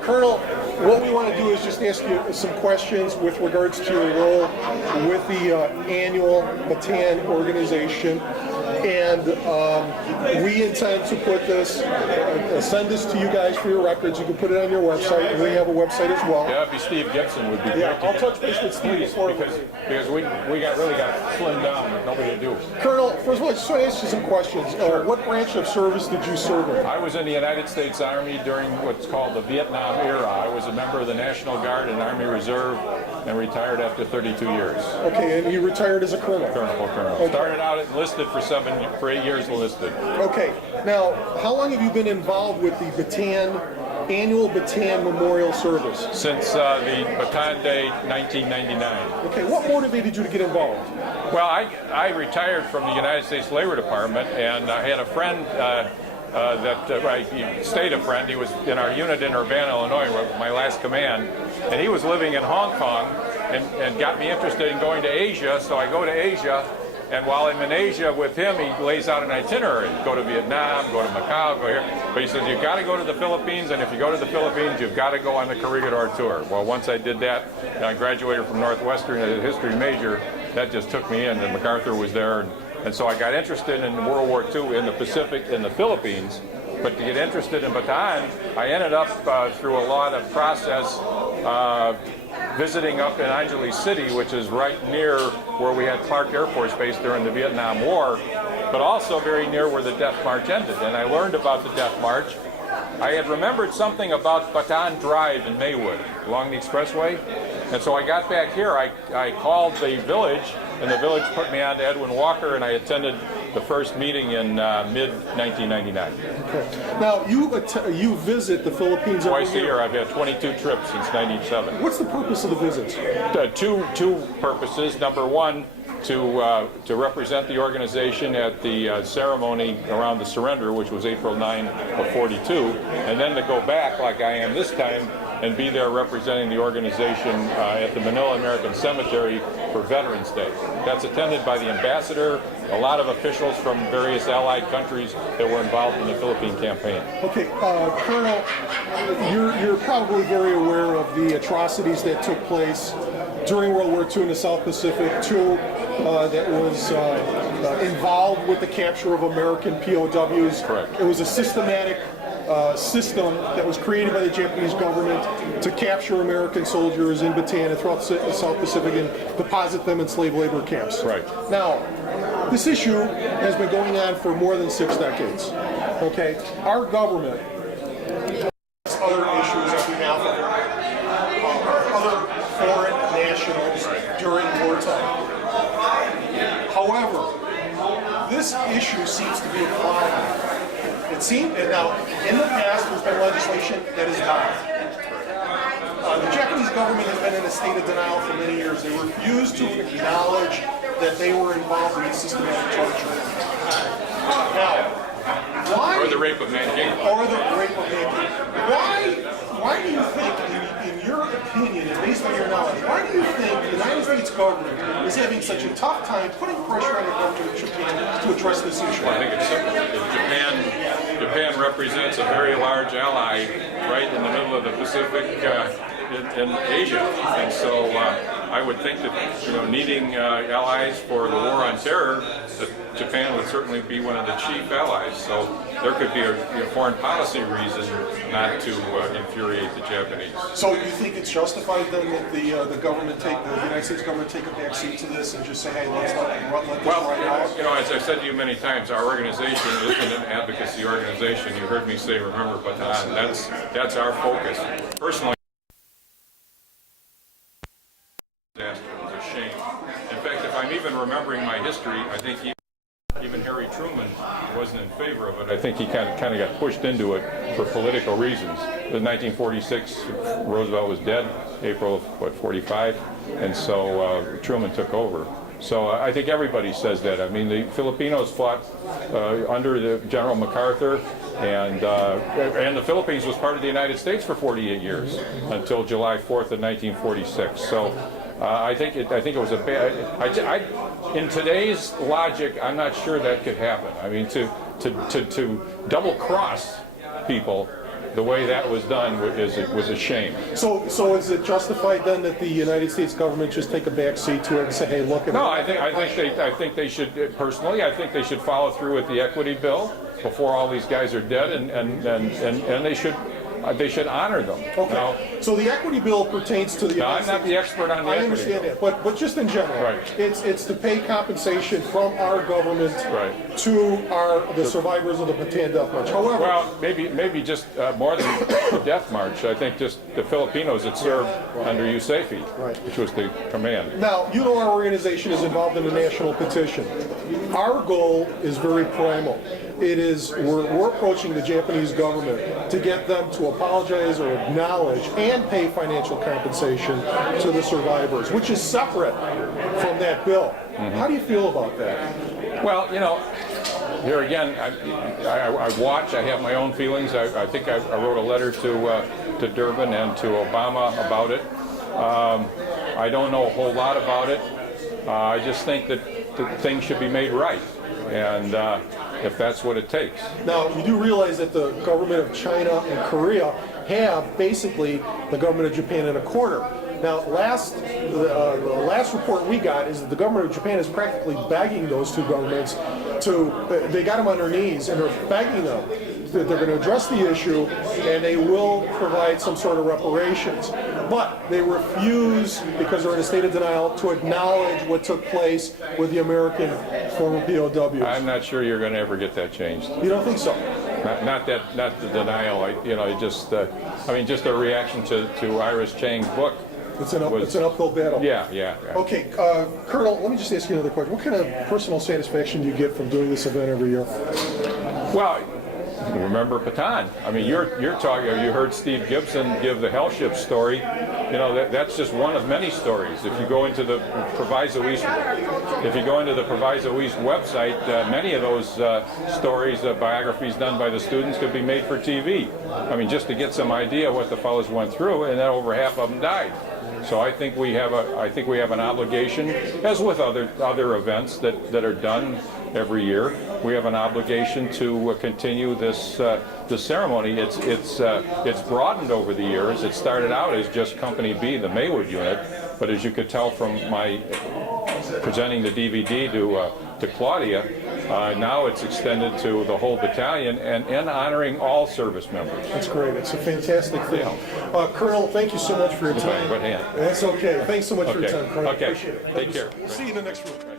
Colonel, what we want to do is just ask you some questions with regards to your role with the annual Bataan organization. And we intend to put this, send this to you guys for your records. You can put it on your website, and we have a website as well. Yeah, it'd be Steve Gibson would be great. Yeah, I'll touch base with Steve before because we really got slimmed down with nobody to do. Colonel, first of all, I just want to ask you some questions. What branch of service did you serve in? I was in the United States Army during what's called the Vietnam era. I was a member of the National Guard and Army Reserve and retired after 32 years. Okay, and you retired as a colonel? Colonel. Okay. Started out enlisted for 8 years enlisted. Okay, now how long have you been involved with the annual Bataan Memorial Service? Since the Bataan Day 1999. Okay, what motivated you to get involved? Well, I retired from the United States Labor Department, and I had a friend he stayed a friend. He was in our unit in Urbana, Illinois, my last command, and he was living in Hong Kong and got me interested in going to Asia, so I go to Asia. And while I'm in Asia with him, he lays out an itinerary. Go to Vietnam, go to Macau, go here. But he says, you've got to go to the Philippines, and if you go to the Philippines, you've got to go on the Corregidor tour. Well, once I did that, and I graduated from Northwestern as a history major, that just took me in, and MacArthur was there. And so I got interested in World War II in the Pacific, in the Philippines. But to get interested in Bataan, I ended up through a lot of process visiting up in Angeles City, which is right near where we had Clark Air Force Base during the Vietnam War, but also very near where the Death March ended. And I learned about the Death March. I had remembered something about Bataan Drive in Maywood along the expressway. And so I got back here, I called the village, and the village put me on to Edwin Walker, and I attended the first meeting in mid-1999. Okay. Now, you visit the Philippines twice a year. I've had 22 trips since '97. What's the purpose of the visits? Two purposes. Number one, to represent the organization at the ceremony around the surrender, which was April 9 of '42, and then to go back like I am this time and be there representing the organization at the Manila American Cemetery for Veterans Day. That's attended by the ambassador, a lot of officials from various allied countries that were involved in the Philippine campaign. Okay, Colonel, you're probably very aware of the atrocities that took place during World War II in the South Pacific, that was involved with the capture of American POWs. Correct. It was a systematic system that was created by the Japanese government to capture American soldiers in Bataan and throughout the South Pacific and deposit them in slave labor camps. Right. Now, this issue has been going on for more than 6 decades. Okay, our government, other issues that we have, other foreign nationals during wartime. However, this issue seems to be a problem. It seems, and now, in the past, there's been legislation that has died. The Japanese government has been in a state of denial for many years. They refuse to acknowledge that they were involved in systematic torture. Now, why? Or the rape of Nanking. Or the rape of Nanking. Why do you think, in your opinion, and based on your knowledge, why do you think the United States government is having such a tough time putting pressure on the government of Japan to address this issue? Well, I think it's simple. Japan represents a very large ally right in the middle of the Pacific in Asia, and so I would think that needing allies for the war on terror, that Japan would certainly be one of the chief allies. So there could be a foreign policy reason not to infuriate the Japanese. So you think it's justified then that the United States government take a back seat to this and just say, hey, let's let this ride out? As I've said to you many times, our organization isn't an advocacy organization. You heard me say, remember Bataan. That's our focus. Personally, it was a shame. In fact, if I'm even remembering my history, I think even Harry Truman wasn't in favor of it. I think he kind of got pushed into it for political reasons. In 1946, Roosevelt was dead, April of, 45, and so Truman took over. So I think everybody says that. I mean, the Filipinos fought under the General MacArthur, and the Philippines was part of the United States for 48 years until July 4th of 1946. So I think it was a bad. In today's logic, I'm not sure that could happen. I mean, to double cross people the way that was done was a shame. So is it justified then that the United States government just take a back seat to it and say, hey, look at No, I think they should, personally, I think they should follow through with the equity bill before all these guys are dead, and they should honor them. Okay. Now, so the equity bill pertains to the United I'm not the expert on the I equity understand bill. that, but just in general, Right. it's to pay compensation from our government Right. to the survivors of the Bataan Death March. However, Well, maybe just more than the death march. I think just the Filipinos that served under USAFE, Right. which was the command. now, you know our organization is involved in a national petition. Our goal is very primal. It is, we're approaching the Japanese government to get them to apologize or acknowledge and pay financial compensation to the survivors, which is separate from that bill. How do you feel about that? Well, you know, here again, I watch. I have my own feelings. I think I wrote a letter to Durbin and to Obama about it. I don't know a whole lot about it. I just think that things should be made right, and if that's what it takes. Now, you do realize that the government of China and Korea have basically the government of Japan in a corner. Now, the last report we got is that the government of Japan is practically begging those two governments they got them on their knees and they're begging them that they're going to address the issue and they will provide some sort of reparations. But they refuse, because they're in a state of denial, to acknowledge what took place with the American former POWs. I'm not sure you're going to ever get that changed. You don't think so? Not the denial. Just a reaction to Iris Chang's book. It's an uphill battle. Yeah. Okay, Colonel, let me just ask you another question. What kind of personal satisfaction do you get from doing this event every year? Well, remember Bataan. I mean, you're talking. You heard Steve Gibson give the Hellship story. You know, that's just one of many stories. If you go into the Proviso East website, many of those stories, biographies done by the students, could be made for TV. I mean, just to get some idea what the fellows went through, and then over half of them died. So I think we have an obligation, as with other events that are done every year. We have an obligation to continue this ceremony. It's broadened over the years. It started out as just Company B, the Maywood unit, but as you could tell from my presenting the DVD to Claudia, now it's extended to the whole battalion and honoring all service members. That's great. It's a fantastic thing. Colonel, thank you so much for your time. Good hand. That's okay. Thanks so much for your time, Colonel. Okay. Appreciate it. Take care. We'll see you in the next room.